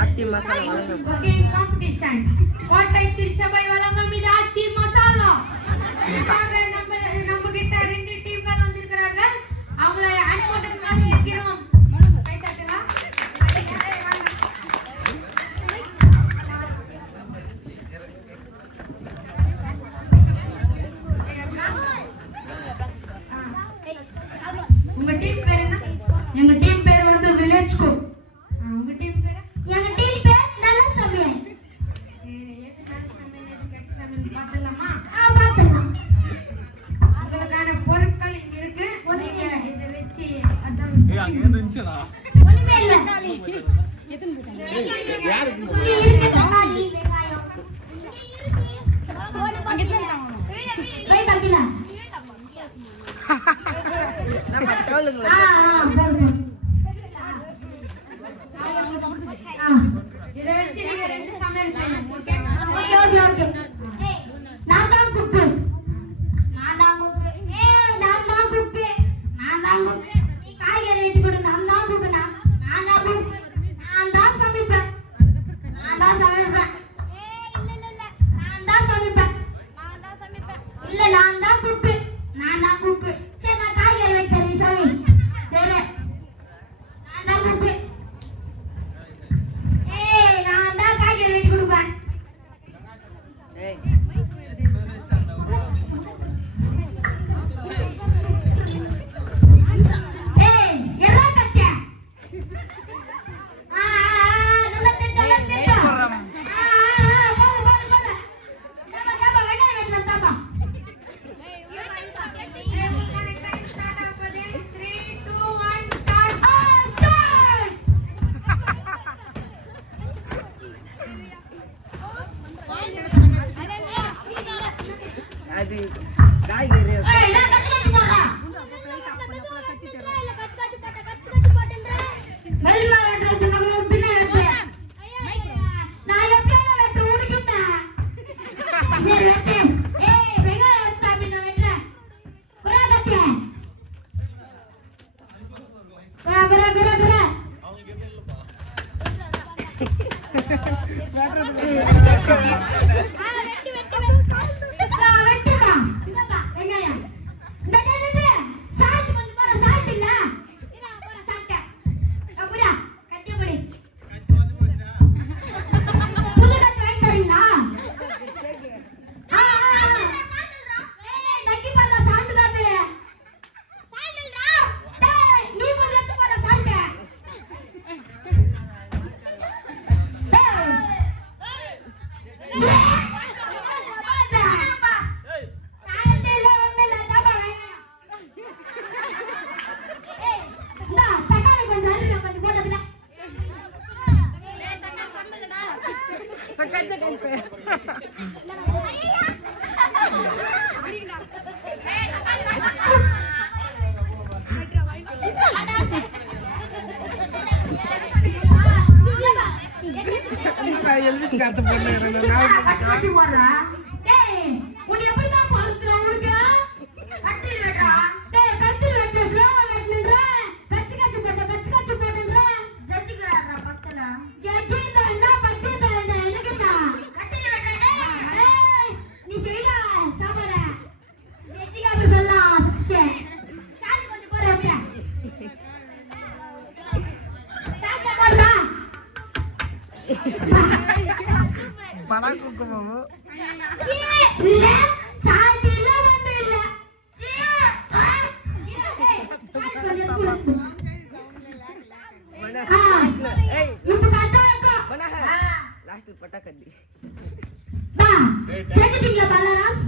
ஆச்சி மசாலா வழங்கும் காம்படிஷன் கோட்டை திருச்சபை வழங்கும் இது ஆச்சி மசாலா. இதுக்காக நம்ம கிட்ட 2 டீம்கள் வந்திருக்கிறார்கள். அவங்களை அனுமதிக்குமாறு கேட்கிறோம். கை தட்டலாம். உங்க டீம் பேர் என்ன? எங்க டீம் பேர் வந்து வில்லேஜ் ஸ்கூல். உங்க டீம் பேர்? எங்க டீம் பேர் நல்ல சமையல். எது நல்ல சமையல் எது கெட்ட சமையல் பார்த்தலாமா? பாத்துக்கலாம். உங்களுக்கான பொருட்கள் இங்க இருக்கு. நீங்க இத வெச்சு அதான் அங்க இருந்துச்சுடா. ஒண்ணுமே இல்ல. யாருக்கு இருக்கு தக்காளி வெங்காயம். கை பாக்கல. நம்ம டவுலுங்களா போதும். இத வெச்சு நீங்க 2 சமையல் செய்யணும். ஓகே? ஓகே. நான் தான் குக்கு. நான் தான் குக்கு. நீ காய்கறி வெட்டி கொடு. நான் தான் குக்கு. நான் தான் குக்கு. நான் தான் சமைப்பேன். நான் தான் சமைப்பேன். இல்ல நான் தான் குக்கு. சரி நான் காய்கறி வெட்டுறேன். நீ சமை. சரி. நான் தான் குக்கு. நான் தான் காய்கறி வெட்டி கொடுப்பேன். ஏய் எல்லாம் கட்டியா? நல்லா திட்டு. போது. வெங்காயம் வெட்டலாம் தாத்தா. ஸ்டார்ட் ஆகுது. 3 2 1 ஸ்டார்ட். அது காய்கறி நான் கட்டி போறேன். மெல்ல வெட்டுறது நம்ம பின்ன வெட்டு. நான் எப்படியா வெட்டு உனக்குன்னா? சரி வெட்டு. வெங்காயம் வெட்டா பின்ன வெட்டு. குரா கட்டிய. குரா. வெட்டுடா. இந்தப்பா வெங்காயம். இந்த சால்ட் கொஞ்சம் போற. சால்ட் இல்ல. போற சால்ட். குரா கட்டி போடு. புது கட்டு வாங்கி தரீங்களா? நக்கி பாத்தா சால்ட் தான் அது. சால்ட்டா. டேய் நீ கொஞ்சம் எடுத்து போற சால்ட். எழுதி காத்து போடுறேன் நான். உன்னை எப்படிதான் பாத்துறா உனக்கு? கட்டில் வெட்டா. டேய் கட்டில் வெட்டு. ஸ்லோவா வெட்டுன்ற. கச்சு போட்டுன்ற. ஜட்ஜிக்குறாரா பக்கல. ஜட்ஜி தான்டா பச்சை தான்டா எனக்குடா. கட்டில் வெட்டா டேய். நீ செய்டா சாமர. ஜட்ஜிக்கு அப்படி சொல்லலாம். சே. சாந்து கொஞ்சம் போற அப்படியே. சாந்த போறா. பணா குக்குமோ இல்ல சால்ட் இல்ல வந்து இல்ல ஏய் இப்ப கட்டாக்கா பணா லாஸ்ட் பட்டா கட்டி பா செஞ்சிட்டீங்களா பாலராம்